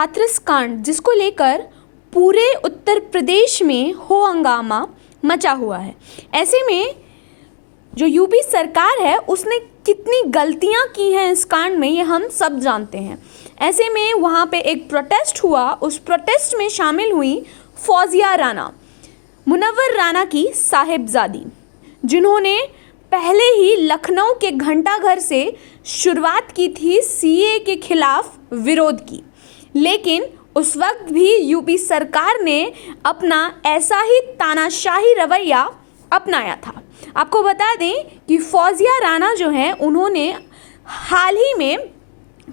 हाथरस कांड, जिसको लेकर पूरे उत्तर प्रदेश में हो हंगामा मचा हुआ है। ऐसे में जो यूपी सरकार है उसने कितनी गलतियां की हैं इस कांड में, ये हम सब जानते हैं। ऐसे में वहाँ पे एक प्रोटेस्ट हुआ, उस प्रोटेस्ट में शामिल हुई फौजिया राना, मुनव्वर राना की साहिबजादी, जिन्होंने पहले ही लखनऊ के घंटाघर से शुरुआत की थी सीए के खिलाफ विरोध की। लेकिन उस वक्त भी यूपी सरकार ने अपना ऐसा ही तानाशाही रवैया अपनाया था। आपको बता दें कि फौजिया राना जो हैं उन्होंने हाल ही में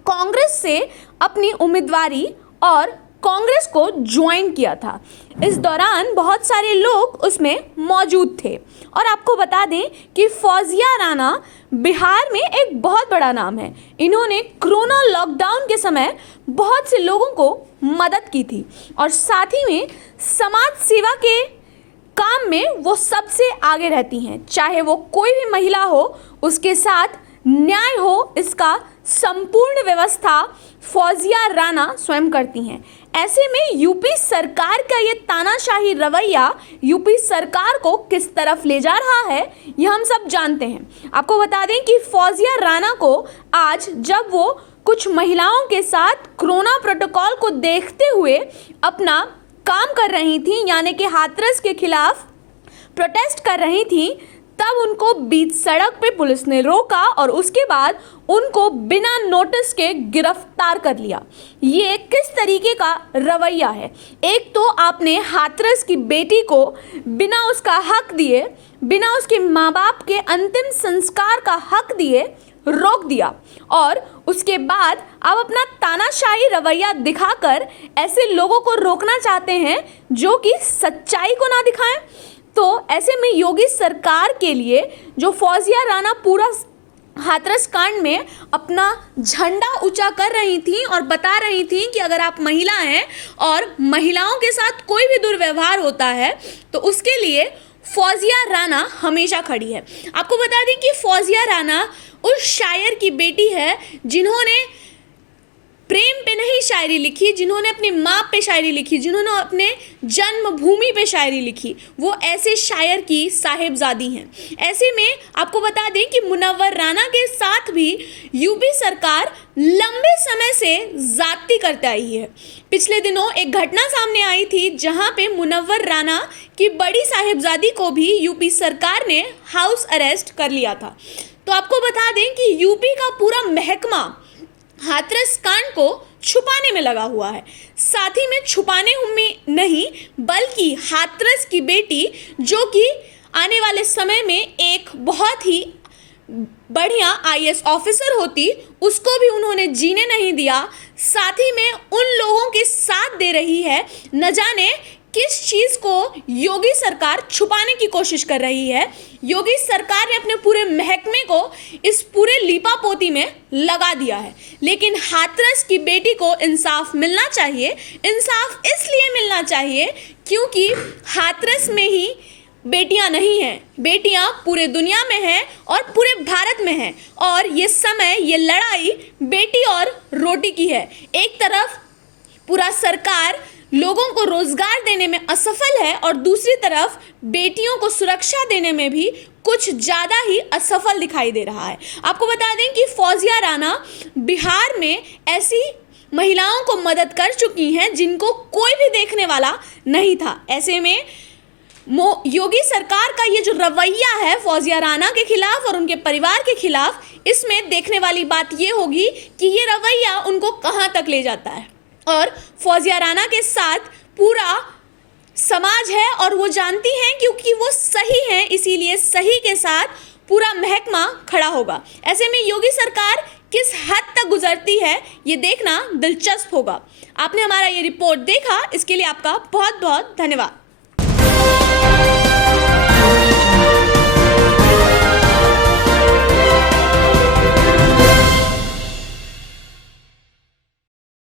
कांग्रेस से अपनी उम्मीदवारी और कांग्रेस को ज्वाइन किया था। इस दौरान बहुत सारे लोग उसमें मौजूद थे। और आपको बता दें कि फौजिया राना बिहार में एक बहुत बड़ा नाम है। इन्होंने कोरोना लॉकडाउन के समय बहुत से लोगों को मदद की थी और साथ ही में समाज सेवा के काम में वो सबसे आगे रहती हैं। चाहे वो कोई भी महिला हो, उसके साथ न्याय हो, इसका संपूर्ण व्यवस्था फौजिया राना स्वयं करती हैं। ऐसे में यूपी सरकार का ये तानाशाही रवैया यूपी सरकार को किस तरफ ले जा रहा है, ये हम सब जानते हैं। आपको बता दें कि फौजिया राना को आज जब वो कुछ महिलाओं के साथ कोरोना प्रोटोकॉल को देखते हुए अपना काम कर रही थी, यानी कि हाथरस के खिलाफ प्रोटेस्ट कर रही थी, तब उनको बीच सड़क पे पुलिस ने रोका और उसके बाद उनको बिना नोटिस के गिरफ्तार कर लिया। ये किस तरीके का रवैया है? एक तो आपने हाथरस की बेटी को बिना उसका हक दिए, बिना उसके माँ बाप के अंतिम संस्कार का हक दिए रोक दिया, और उसके बाद आप अपना तानाशाही रवैया दिखाकर ऐसे लोगों को रोकना चाहते हैं जो कि सच्चाई को ना दिखाएं। तो ऐसे में योगी सरकार के लिए जो फौजिया राना पूरा हाथरस कांड में अपना झंडा ऊंचा कर रही थी और बता रही थी कि अगर आप महिला हैं और महिलाओं के साथ कोई भी दुर्व्यवहार होता है तो उसके लिए फौजिया राना हमेशा खड़ी है। आपको बता दें कि फौजिया राना उस शायर की बेटी है जिन्होंने प्रेम पे नहीं शायरी लिखी, जिन्होंने अपनी माँ पे शायरी लिखी, जिन्होंने अपने जन्मभूमि पे शायरी लिखी, वो ऐसे शायर की साहिबजादी हैं। ऐसे में आपको बता दें कि मुनव्वर राना के साथ भी यूपी सरकार लंबे समय से जाती करते आई है। पिछले दिनों एक घटना सामने आई थी जहां पे मुनव्वर राना की बड़ी साहिबजादी को भी यूपी सरकार ने हाउस अरेस्ट कर लिया था। तो आपको बता दें कि यूपी का पूरा महकमा हाथरस कांड को छुपाने में लगा हुआ है। साथ ही में छुपाने में नहीं, बल्कि हाथरस की बेटी जो कि आने वाले समय में एक बहुत ही बढ़िया आईएएस ऑफिसर होती, उसको भी उन्होंने जीने नहीं दिया। साथ ही में उन लोगों के साथ दे रही है, न जाने किस चीज़ को योगी सरकार छुपाने की कोशिश कर रही है। योगी सरकार ने अपने पूरे महकमे को इस पूरे लीपापोती में लगा दिया है। लेकिन हाथरस की बेटी को इंसाफ मिलना चाहिए। इंसाफ इसलिए मिलना चाहिए क्योंकि हाथरस में ही बेटियां नहीं हैं, बेटियां पूरे दुनिया में हैं और पूरे भारत में हैं। और ये समय, ये लड़ाई बेटी और रोटी की है। एक तरफ पूरा सरकार लोगों को रोजगार देने में असफल है और दूसरी तरफ बेटियों को सुरक्षा देने में भी कुछ ज़्यादा ही असफल दिखाई दे रहा है। आपको बता दें कि फौजिया राना बिहार में ऐसी महिलाओं को मदद कर चुकी हैं जिनको कोई भी देखने वाला नहीं था। ऐसे में योगी सरकार का ये जो रवैया है फौजिया राना के खिलाफ और उनके परिवार के खिलाफ, इसमें देखने वाली बात ये होगी कि ये रवैया उनको कहाँ तक ले जाता है। और फौजिया राना के साथ पूरा समाज है और वो जानती हैं क्योंकि वो सही हैं, इसीलिए सही के साथ पूरा महकमा खड़ा होगा। ऐसे में योगी सरकार किस हद तक गुजरती है ये देखना दिलचस्प होगा। आपने हमारा ये रिपोर्ट देखा, इसके लिए आपका बहुत बहुत धन्यवाद।